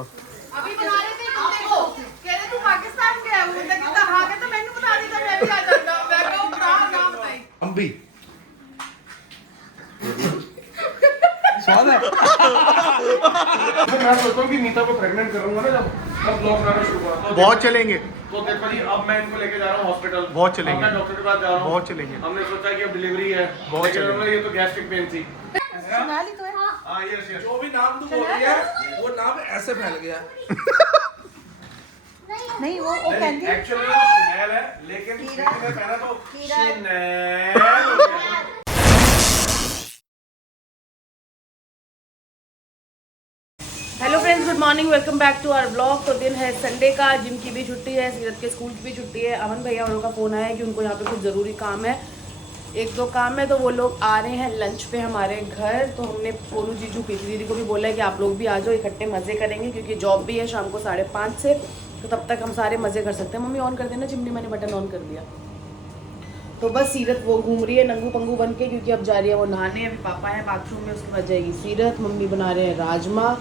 अभी बना रहे थे तुम देखो कह रहे तू पाकिस्तान गया वो कहता हां कहता मैंने बता दी तो मैं भी आ जाऊंगा मैं कहूं प्राण नाम नहीं हम भी स्वाद है। मैं सोचता हूँ कि नीता को प्रेग्नेंट करूंगा ना जब ब्लॉग बनाना शुरू हुआ तो बहुत चलेंगे। तो देखो जी अब मैं इनको लेके जा रहा हूँ हॉस्पिटल। बहुत चलेंगे। मैं डॉक्टर के पास जा रहा हूँ। बहुत चलेंगे। हमने सोचा कि अब डिलीवरी है। बहुत लेकिन चलेंगे। हमने ये तो गैस्ट्रिक पेन थी। सोनाली तो है हाँ यस यस। जो भी नाम तू बोल रही है वो नाम ऐसे फैल गया। नहीं वो कहती है एक्चुअली वो शनेल है लेकिन मैं पहना तो शनेल हो गया। Hello friends, good morning, welcome back to our blog. तो दिन है संडे का, जिम की भी छुट्टी है, सीरत के स्कूल की भी छुट्टी है। अमन भैया वालों का फ़ोन आया है कि उनको यहाँ पे कुछ ज़रूरी काम है, एक दो काम है, तो वो लोग आ रहे हैं लंच पे हमारे घर। तो हमने पोनू जीजू प्रीति दीदी को भी बोला है कि आप लोग भी आ जाओ, इकट्ठे मज़े करेंगे, क्योंकि जॉब भी है शाम को 5:30 से, तो तब तक हम सारे मज़े कर सकते हैं। मम्मी ऑन कर देना चिमनी, मैंने बटन ऑन कर दिया। तो बस सीरत वो घूम रही है नंगू पंगू बन के, क्योंकि अब जा रही है वो नहाने। अभी पापा है बाथरूम में, उसके बाद जाएगी सीरत। मम्मी बना रहे हैं राजमा।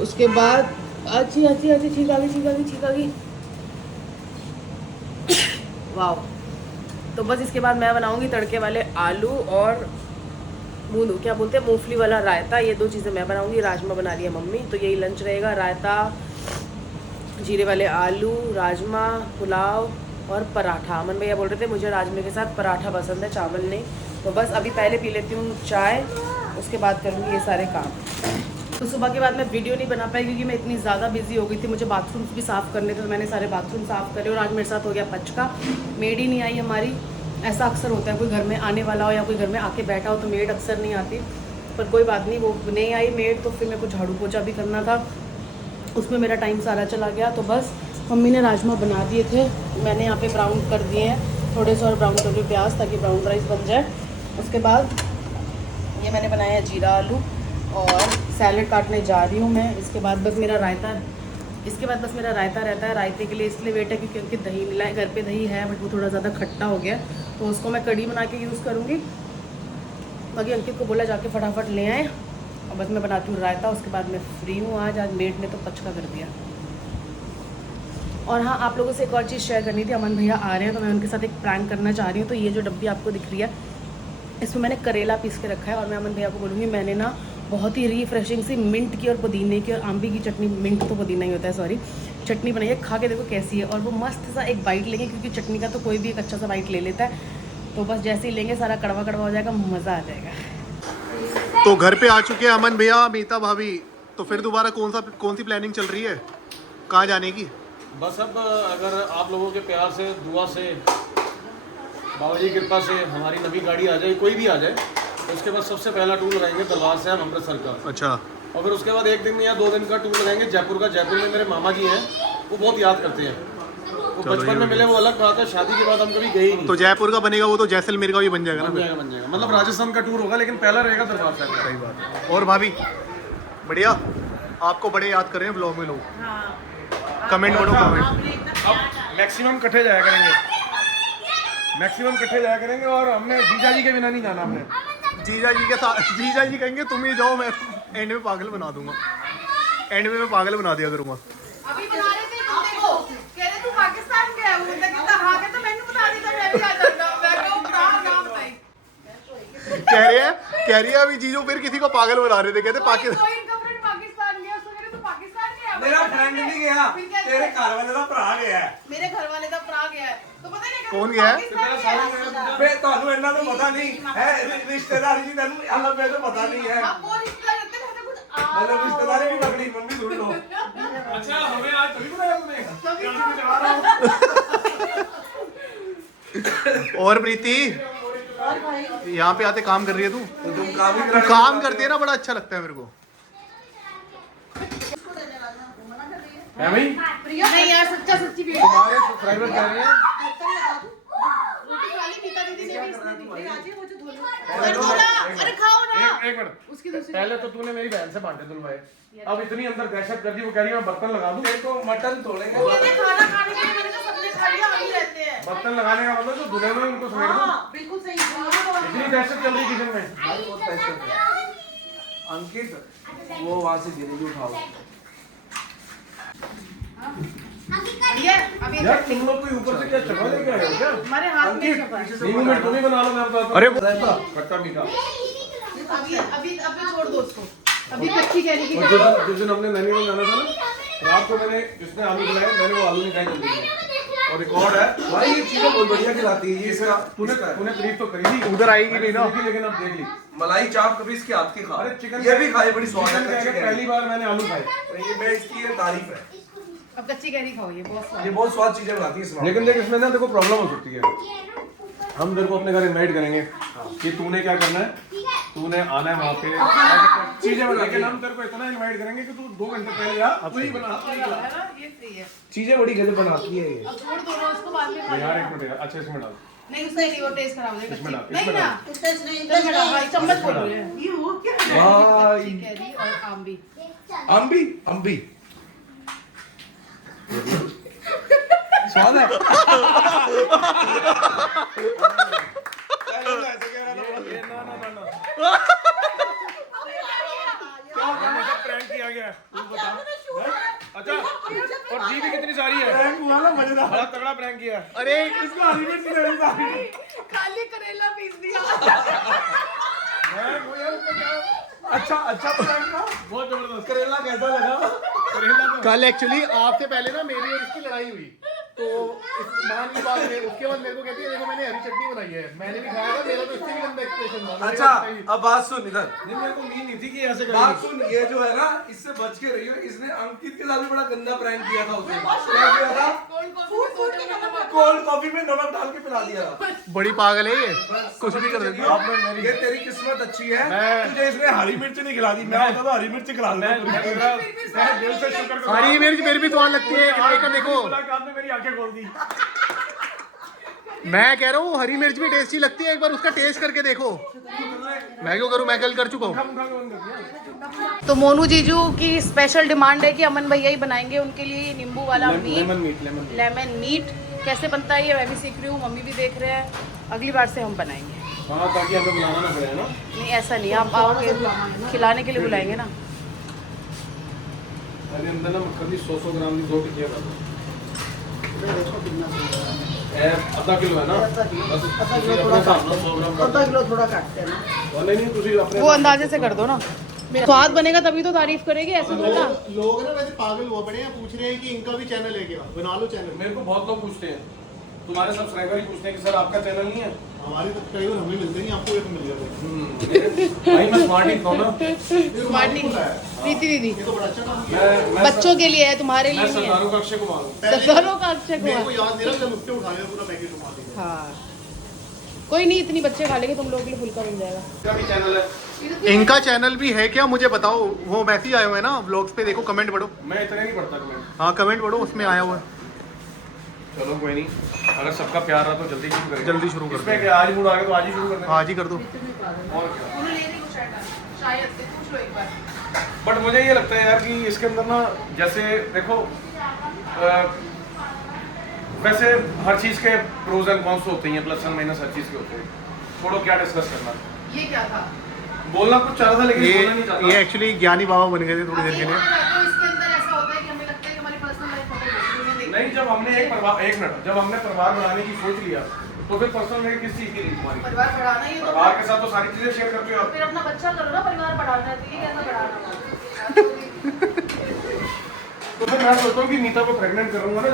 उसके बाद अच्छी अच्छी अच्छी छींक आ गई। वाह। तो बस इसके बाद मैं बनाऊंगी तड़के वाले आलू और क्या बोलते हैं मूंगफली वाला रायता। ये दो चीज़ें मैं बनाऊंगी, राजमा बना रही है मम्मी। तो यही लंच रहेगा, रायता, जीरे वाले आलू, राजमा, पुलाव और पराठा। अमन भैया बोल रहे थे मुझे राजमे के साथ पराठा पसंद है, चावल नहीं। तो बस अभी पहले पी लेती हूँ चाय, उसके बाद करूँगी ये सारे काम। तो सुबह के बाद मैं वीडियो नहीं बना पाई क्योंकि मैं इतनी ज़्यादा बिजी हो गई थी, मुझे बाथरूम्स भी साफ़ करने थे, तो मैंने सारे बाथरूम साफ़ करे। और आज मेरे साथ हो गया पचका, मेड ही नहीं आई हमारी। ऐसा अक्सर होता है, कोई घर में आने वाला हो या कोई घर में आके बैठा हो तो मेड अक्सर नहीं आती, पर कोई बात नहीं, वो नहीं आई मेड। तो फिर मेरे को झाड़ू पोछा भी करना था, उसमें मेरा टाइम सारा चला गया। तो बस मम्मी ने राजमा बना दिए थे, मैंने यहाँ पे ब्राउन कर दिए हैं थोड़े से, और ब्राउन कर दिए प्याज ताकि ब्राउन राइस बन जाए। उसके बाद ये मैंने बनाया है जीरा आलू, और सैलेड काटने जा रही हूँ मैं। इसके बाद बस मेरा रायता रहता है। रायते के लिए इसलिए वेट है क्योंकि उनकी दही मिला है, घर पे दही है बट वो थोड़ा ज़्यादा खट्टा हो गया, तो उसको मैं कढ़ी बना के यूज़ करूँगी। बाकी अंकित को बोला जाके फटाफट ले आए, और बस मैं बनाती हूँ रायता। उसके बाद मैं फ्री हूँ। आज मेड ने तो पचका कर दिया। और हाँ, आप लोगों से एक और चीज़ शेयर करनी थी। अमन भैया आ रहे हैं तो मैं उनके साथ एक प्रैंक करना चाह रही हूँ। तो ये जो डब्बी आपको दिख रही है, इसमें मैंने करेला पीस के रखा है, और मैं अमन भैया को बोलूँगी मैंने ना बहुत ही रिफ्रेशिंग सी मिंट की और पुदीने की और आंबी की चटनी, मिंट तो पुदीना ही होता है, सॉरी, चटनी बनाई है, खा के देखो कैसी है। और वो मस्त सा एक बाइट लेंगे, क्योंकि चटनी का तो कोई भी एक अच्छा सा बाइट ले लेता है। तो बस जैसे ही लेंगे सारा कड़वा कड़वा हो जाएगा, मज़ा आ जाएगा। तो घर पे आ चुके हैं अमन भैया, मीता भाभी। तो फिर दोबारा कौन सी प्लानिंग चल रही है, कहाँ जाने की? बस अब अगर आप लोगों के प्यार से, दुआ से, बाबा जी की कृपा से हमारी नवी गाड़ी आ जाए, कोई भी आ जाए, तो उसके बाद सबसे पहला टूर लगाएंगे दरबार साहब अमृतसर का। अच्छा। और फिर उसके बाद 1 दिन या 2 दिन का टूर लगाएंगे जयपुर का। जयपुर में मेरे मामा जी हैं, वो बहुत याद करते हैं। वो बचपन में मिले वो अलग बात है, शादी के बाद हम कभी गए ही नहीं। तो जयपुर का बनेगा वो तो जैसलमेर का भी बन जाएगा ना? बन जाएगा। मतलब राजस्थान का टूर होगा, लेकिन पहला रहेगा दरबार साहब का। सही बात है। और भाभी बढ़िया, आपको बड़े याद कर रहे हैं ब्लॉग में लोग। कमेंट करो, कमेंट। अब मैक्सिमम इकट्ठे जाया करेंगे, और हमने जीजा जी के बिना नहीं जाना। हमने जीजा जी के साथ, जीजा जी कहेंगे तुम ही जाओ, मैं एंड में पागल बना दूंगा, एंड में मैं पागल बना दिया करूंगा। अभी बना रहे थे तुम देखो कह रहे तू पाकिस्तान गया वो कहता हां कहता मैंने बता दी तो मैं भी आ जाऊंगा मैं कहूं प्राण नाम नहीं कह रही है अभी जीजू फिर किसी को पागल बना रहे थे, कहते पाकिस्तान। कोई इनका फ्रेंड पाकिस्तान गया, उसको कह रहे तू पाकिस्तान गया। मेरा फ्रेंड नहीं गया, तेरे घर वाले का भरा गया है। मेरे घर वाले का भरा गया है, तो पता नहीं कौन गया है? बे ਤੁਹਾਨੂੰ ਇਹਨਾਂ ਦਾ ਪਤਾ ਨਹੀਂ ਹੈ, ਰਿਸ਼ਤੇਦਾਰੀ ਜੀ ਤੈਨੂੰ अलग में तो पता नहीं है। अब वो रिश्तेदार रहते हैं तो कुछ मतलब रिश्तेदारी भी पकड़ी, मम्मी सुन लो। अच्छा, हमें आज तभी बुलाया तुमने? और प्रीति यहाँ पे आते काम कर रही है तू? तो तुम काम ही तू काम करती है ना, बड़ा अच्छा लगता है मेरे को। है भाई? नहीं यार, सच्चा सच्ची वीडियो हमारे सब्सक्राइबर कह रहे हैं रोटी वाली मीता दीदी ने भी इसने दी। अरे खाओ ना। एक मिनट, उसकी दूसरी पहले तो तूने मेरी बहन से बांटे धुलवाए, अब इतनी अंदर दहशत कर दी, वो कह रही है मैं बर्तन लगा दूं। देखो मटन तोड़ेंगे, कहते खाना खाने के लिए मैंने कहा सबने खा लिया, हम ही रहते हैं। बर्तन लगाने का मतलब तो धुले में उनको समेट दो। हां बिल्कुल सही। इतनी दहशत चल रही किचन में। भाई बहुत पैसे हैं। अंकित वो वहां से गिरी उठाओ। काफी यार अच्छा तुम लोग कोई ऊपर से क्या चढ़ा लेके आए हो क्या? हमारे हाथ में छपा है। नींबू मिर्च तुम ही बना लो, मैं बताता हूँ। अरे रायता, खट्टा मीठा। अभी अभी अभी छोड़ दो उसको, अभी कच्ची कैरी की और जिस दिन हमने नैनीताल जाना था ना, रात को मैंने जिसने आलू खिलाए, मैंने वो आलू नहीं खाए जल्दी में। और रिकॉर्ड है भाई ये चीजें बहुत बढ़िया खिलाती है ये इसका तूने तूने तारीफ तो करी थी, उधर आएगी नहीं ना। लेकिन अब देख ली। मलाई चाप कभी इसके हाथ की खा। अरे चिकन ये भी खाई, बड़ी स्वाद चिकन है कह के पहली बार मैंने आलू खाए। ये मैं इसकी ये तारीफ है। अब कच्ची कैरी खाओ, ये बहुत स्वाद ये बहुत स्वाद चीजें बनाती है इसमें। लेकिन देख इसमें ना देखो प्रॉब्लम हो सकती है। हम तेरे को अपने घर इनवाइट करेंगे कि तूने क्या करना है, तूने आना है वहाँ पे चीजें बना, लेकिन हम तेरे को इतना इनवाइट करेंगे कि तू 2 घंटे पहले आ, तू ही बना, तू ही खिला। है ना, ये फ्री है। चीजें बड़ी गजब बनाती है ये। अब छोड़ दो ना उसको, बाद में खा यार लेना। एक मिनट यार, अच्छा इसमें डाल। नहीं उससे नहीं, वो टेस्ट खराब हो जाएगा। इसमें डाल, नहीं इसमें ना, डाल। इसमें डाल, भाई चम्मच खोलो। ये वो क्या है? भाई कच्ची कैरी और आंबी। अम्बी अम्बी स्वाद है। प्रैंक किया गया है, तू बता। अच्छा, और जी भी कितनी सारी है, बड़ा तगड़ा प्रैंक किया है। अरे इसको हरी मिर्च दे दी सारी। खाली करेला पीस दिया। मैं वो यार उसका क्या, अच्छा प्रैंक था। बहुत जबरदस्त। करेला कैसा लगा? करेला तो कल एक्चुअली आपसे पहले ना मेरी और इसकी लड़ाई हुई, तो मान की बात है, उसके बाद मेरे को कहती है देखो मैंने हरी चटनी बनाई है, मैंने भी खाया था, मेरा तो इससे भी गंदा एक्सप्रेशन था। मैंने अच्छा बताई। अब बात सुन इधर। नहीं, मेरे को उम्मीद नहीं थी कि ऐसे बात करेगी। सुन, ये जो है ना इससे बच के रही हो। इसने अंकित के साथ भी बड़ा गंदा प्रैंक किया था उसने। क्या किया था? कोल्ड कॉफी में नमक डाल के पिला दिया था। बड़ी पागल है ये, कुछ भी कर देती है। ये तेरी किस्मत अच्छी है, मैं- तुझे इसने हरी मिर्च नहीं खिला दी। मैं होता तो हरी मिर्च खिला मैं देता। दिल से शुक्र करता हूँ। हरी मिर्च मेरी भी स्वाद लगती है, खाने का देखो। मुलाकात में मेरी आंखें खोल दी। मैं कह रहा हूँ हरी मिर्च भी टेस्टी लगती है, एक बार उसका टेस्ट करके देखो। मैं क्यों करूँ, मैं कल कर चुका हूँ। तो मोनू जीजू की स्पेशल डिमांड है कि अमन भैया ही बनाएंगे उनके लिए ये नींबू वाला lemon meat, meat, lemon meat कैसे बनता है ये मैं भी सीख रही हूँ, मम्मी भी देख रहे हैं। अगली बार से हम बनाएंगे। हाँ, ताकि हमें बुलाना ना पड़े ना। नहीं ऐसा नहीं, आप आओगे खिलाने के लिए बुलाएंगे ना। अरे अंदर ना मक्खन दी 100 ग्राम की 2 टिक्कियाँ कर दो। आधा किलो है ना, बस ਤੁਸੀਂ ਆਪਣੇ ਹਿਸਾਬ ਨਾਲ 100 ग्राम आधा किलो थोड़ा काटते हैं ना। नहीं नहीं ਤੁਸੀਂ अपने वो अंदाजे से कर दो ना, स्वाद बनेगा तभी तो तारीफ करेगी, ऐसे थोड़ा। लोग ना वैसे पागल हुआ पड़े हैं, पूछ रहे हैं कि इनका भी चैनल है क्या, बना लो चैनल। मेरे को बहुत लोग पूछते हैं, तुम्हारे सब्सक्राइबर ही पूछते हैं कि सर आपका चैनल नहीं है। हमारे सब्सक्राइबर हमें मिलते नहीं, आपको एक मिल जाता भाई मैं स्मार्ट ही था ना। स्मार्ट नहीं, प्रीति दीदी ये तो बड़ा अच्छा काम किया। मैं बच्चों के लिए है, तुम्हारे मैं लिए नहीं है। सरदारों का अक्षय कुमार हूँ। सरदारों का अक्षय मेरे को कुमार। याद नहीं रहा, जब मुझसे उठाया पूरा पैकेट उठा दिया। हाँ कोई नहीं, इतनी बच्चे खा लेंगे, तुम लोगों के लिए फुल्का बन जाएगा। इसका भी चैनल है। इनका चैनल भी है क्या मुझे बताओ, वो मैसेज आए हुए हैं ना व्लॉग्स पे, देखो कमेंट पढ़ो। मैं इतना नहीं पढ़ता कमेंट। हाँ कमेंट पढ़ो, उसमें आया हुआ है। चलो कोई नहीं, अगर सबका प्यार रहा तो जल्दी शुरू करेंगे। जल्दी शुरू करते इसमें हैं। क्या आज मूड आ गया तो आज ही शुरू कर देंगे। आज ही कर दो। और क्या। उन्होंने ये नहीं कुछ ऐसा, शायद से पूछ लो एक बार। बट मुझे ये लगता है यार कि इसके अंदर ना, जैसे देखो वैसे हर चीज़ के प्रोज एंड कॉन्स होते हैं, प्लस एंड माइनस हर चीज़ के होते हैं। छोड़ो क्या डिस्कस करना, ये क्या था? बोलना कुछ चाह रहा था लेकिन बोलना नहीं ये चाहता। एक्चुअली ज्ञानी बाबा बन गए थे थोड़ी देर के लिए। तो इसके अंदर ऐसा होता है कि हमें लगता है कि हमारी पर्सनल लाइफ फोटो नहीं, जब हमने एक मिनट, जब हमने परिवार बनाने की सोच लिया तो फिर पर्सनल लाइफ किस चीज़ की थी तुम्हारी? परिवार बढ़ाना ही है तो परिवार के साथ तो सारी चीज़ें शेयर करते हो आप। फिर अपना बच्चा करो ना, परिवार बढ़ाना है तो ये कैसा बढ़ाना? तो फिर मैं सोचता हूँ कि नीता को प्रेग्नेंट करूंगा ना,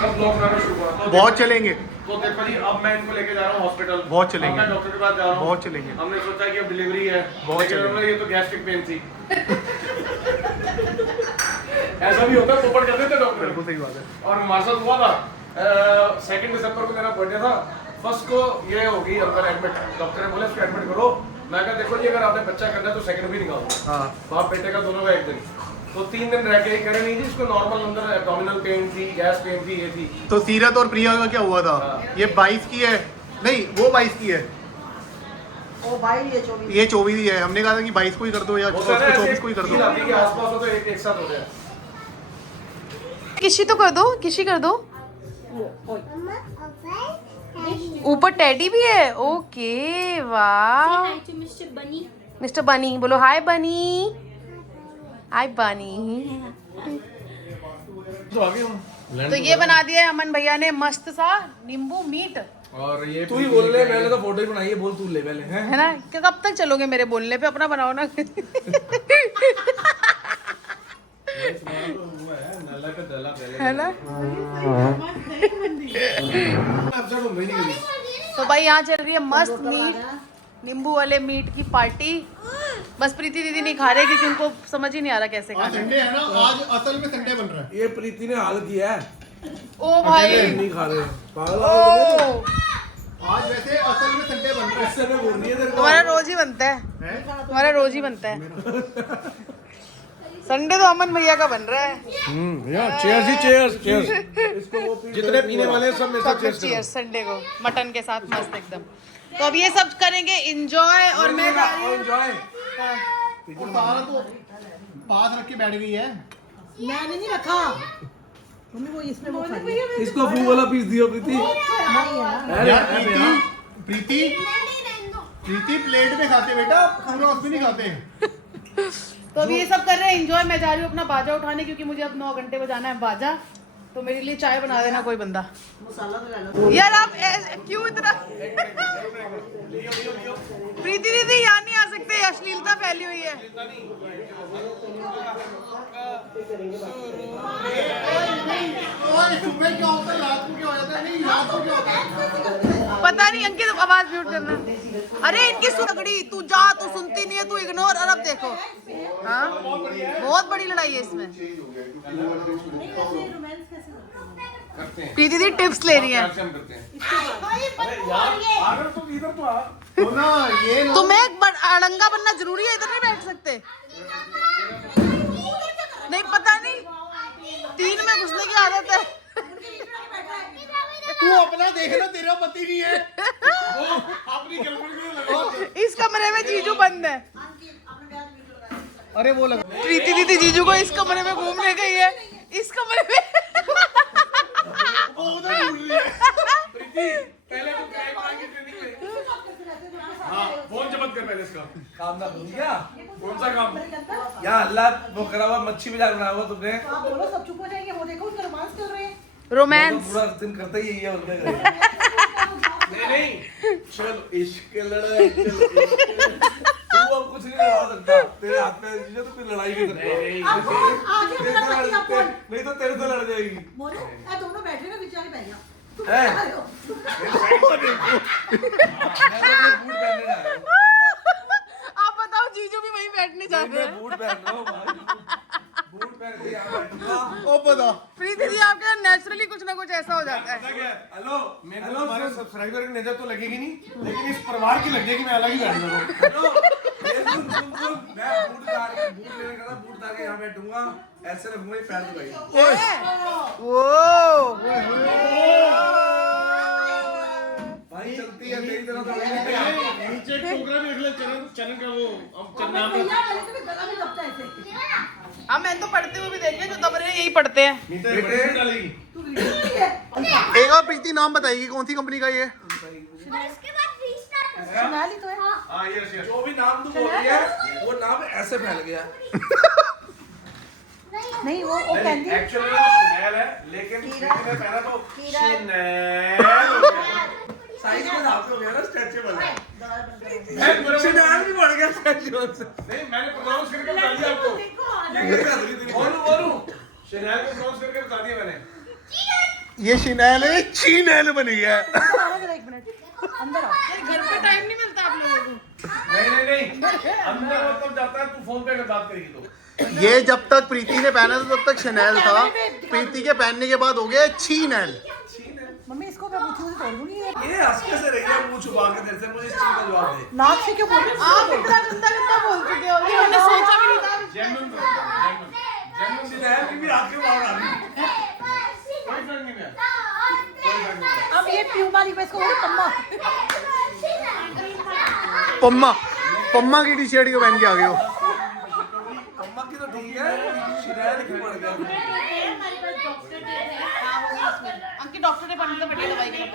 जब ब्लॉग बनाना शुरू करा तो बहुत चलेंगे, तो देखो जी, अब मैं इनको लेके जा रहा हूँ हॉस्पिटल। बहुत चलेंगे। अब मैं डॉक्टर के पास जा रहा हूँ। बहुत चलेंगे। हमने सोचा कि अब डिलीवरी है, बहुत लेकिन चलेंगे। हमने ये तो गैस्ट्रिक पेन थी। ऐसा भी होता है, पोपट कहते थे डॉक्टर। बिल्कुल सही बात है। और हमारे साथ हुआ था 2 दिसंबर को मेरा बर्थडे था। फर्स्ट को ये होगी अंदर एडमिट, डॉक्टर ने बोला इसको एडमिट करो। मैं कहा देखो जी, अगर आपने बच्चा करना है तो सेकंड भी निकाल दो, हाँ बाप बेटे का दोनों का एक दिन। तो 3 दिन रह के ही करे नहीं जी, इसको नॉर्मल अंदर एब्डोमिनल पेन थी, गैस पेन थी, ये थी। तो सीरत और प्रिया का क्या हुआ था? हाँ। ये 22 की है, नहीं वो 22 की है, ओ भाई ये 24 ये 24 ही है। हमने कहा था कि 22 को ही कर दो या होता है ना, 24 को ही कर फील दो। आती है कि आसपास हो तो एक साथ हो जाए। किसी तो कर दो, किसी कर दो। ऊपर टेडी भी है, ओके वाह। Hi to Mr. Bunny. Mister बनी बोलो, हाय बनी, हाय बनी। तो आ गए हम। तो ये बना दिया है अमन भैया ने मस्त सा नींबू मीट, और ये तू ही बोल ले, मैंने तो फोटो ही बनाई है, बोल तू ले पहले हैं। है ना? कि कब तक चलोगे मेरे बोलने पे? अपना बनाओ ना। है ना? तो भाई यहाँ चल रही है मस्त मीट, नींबू वाले मीट की पार्टी। बस प्रीति दीदी नहीं खा रहे क्योंकि उनको समझ ही नहीं आ रहा कैसे आज खाना है। संडे है ना, आज असल में संडे बन रहा है। ये प्रीति ने हाल किया है, ओ भाई, नहीं खा रहे पागल। ओ आज वैसे असल में संडे बन रहा है। इससे मैं बोल रही है तेरे को। तुम्हारा रोज ही बनता है, हैं? तुम्हारा रोज ही बनता है। संडे तो अमन भैया का बन रहा है। चीयर्स ही चीयर्स चीयर्स। इसको वो जितने पीने वाले हैं सब मेरे साथ सब चीयर्स चीयर्स संडे को मटन के साथ मस्त एकदम। तो अब ये सब करेंगे एंजॉय, और मैं जा रही हूँ। एंजॉय। और सारा तो पास रख के बैठ गई है। मैंने नहीं रखा मम्मी, वो इसमें वो खाई है। इसको फू वाला पीस दियो प्रीति। नहीं है ना। यार प्रीति प्लेट में खाते बेटा, पूरा उसमें नहीं खाते। तो अब ये सब कर रहे हैं एंजॉय। मैं जा रही हूँ अपना बाजा उठाने क्योंकि मुझे अब 9 घंटे बजाना है बाजा। तो मेरे लिए चाय बना देना कोई बंदा। मसाला तो डालो। यार आप क्यों इतना प्रीति दीदी यहाँ नहीं आ सकते, अश्लीलता फैली हुई है। सुबह क्या होता है, रात को क्या हो जाता है? नहीं, रात को क्या होता है? पता नहीं, अंकित आवाज म्यूट करना। अरे इनकी सुनगड़ी, तू जा, तू सुनती नहीं है, तू इग्नोर। और अब देखो, हाँ बहुत बड़ी लड़ाई है इसमें। प्रीति दी टिप्स ले रही है। तो ना ये लोग तुम्हें एक अड़ंगा बनना जरूरी है, इधर नहीं बैठ सकते। नहीं पता नहीं, 3 में घुसने की आदत है। तू अपना देखना, तेरा पति नहीं है वो अपनी गर्लफ्रेंड को लगा। इस कमरे में जीजू बंद है। अरे वो लगा। प्रीति दीदी जीजू को इस कमरे में घूमने गई है, इस कमरे में। वो उधर ढूंढ रही है। पहले तो क्राइम की ट्रेनिंग ले। हाँ, फोन जब्त कर पहले इसका। काम ना करूँ क्या? कौन सा काम? या अल्लाह वो करा हुआ मच्छी बाजार बनाया हुआ तुमने। आप बोलो सब चुप हो जाएंगे। वो देखो उनका रोमांस चल रहे हैं। रोमांस। तो पूरा दिन करता ही यही है उनका घर। नहीं चल इश्क लड़ाई चल इश्क। तू अब कुछ नहीं लड़ा सकता, तेरे हाथ में चीजें तो कोई लड़ाई नहीं सकता। आगे मेरा पति आप कौन? नहीं तो तेरे से लड़ जाएगी। बोलो ये दोनों बैठ रहे ना, बेचारे बह गया। तुम है? क्या रहे हो? बूट पहनने जा रहा हूँ। आप बताओ, जीजू भी वहीं बैठने जा रहे मैं हैं। बूट पहन रहा हूँ भाई। बूट पहन के यहाँ बैठूंगा। ओ पता प्रीति दी आपके नेचुरली कुछ ना कुछ ऐसा हो जाता है। हेलो मेरे को हमारे सब्सक्राइबर की नजर तो लगेगी नहीं, लेकिन इस परिवार की लग जाएगी। मैं अलग ही बैठ जाऊंगा। हेलो ये सुन सुन सुन, मैं बूट लेने का था, बूट उतार के यहाँ बैठूंगा, ऐसे रखूंगा ये पैर दबाई। वो भाई चलती है तेरी तरह थोड़ी नहीं। नीचे टोकरा भी रख ले, चरण का वो भैया वाले तो गला में दबता है ऐसे। अब मैं तो पढ़ते हुए भी देख लिया, जो दब रहे हैं यही पढ़ते हैं। नीचे डालेगी। तू वीडियो नहीं है। एक और प्रीति नाम बताएगी, कौन सी कंपनी का ये? सोनाली तो है। हाँ यस यस। जो भी नाम तू बोल रही है वो नाम ऐसे फैल गया। नहीं वो कहती है एक्चुअली वो शनेल है, लेकिन मैंने पहना तो शनेल हो गया। साइज के हिसाब से हो गया ना, स्ट्रेचेबल है। मैं शनेल भी बढ़ गया स्ट्रेचेबल से। नहीं, मैंने प्रोनाउंस करके बता दिया आपको। ये कैसे आ रही थी? बोलूं शनेल को प्रोनाउंस करके बता दिया मैंने। ये शिनैल है, चीनैल बनी है। अंदर आओ जरा, 1 मिनट अंदर आओ। घर पे टाइम नहीं मिलता आप लोगों को। नहीं अंदर वो तब जाता है, तू फोन पे अगर बात करेगी तो। ये जब तक प्रीति ने पहना था तब तक शिनैल था, प्रीति के पहनने के बाद हो गया चीनैल। मम्मी इसको मैं पूछूं तो तोड़ दूंगी। ये हंस के से रही है मुंह छुपा के तेरे से, मुझे इस चीज का जवाब दे। नाक से क्यों बोल रहे हो? आप इतना गंदा गंदा बोल चुके हो, ये मैंने सोचा भी नहीं था। जेन्युइन शनेल की भी आंखें बाहर आ रही। कोई फर्क नहीं है। अब ये प्यूमा नहीं, इसको बोलो पम्मा। पम्मा की टी शर्ट को पहन के आ गए हो। अम्मा की तो ठीक है, शनेल की बढ़ गया। अंकित डॉक्टर ने पढ़ने तो बैठे दवाई के लिए।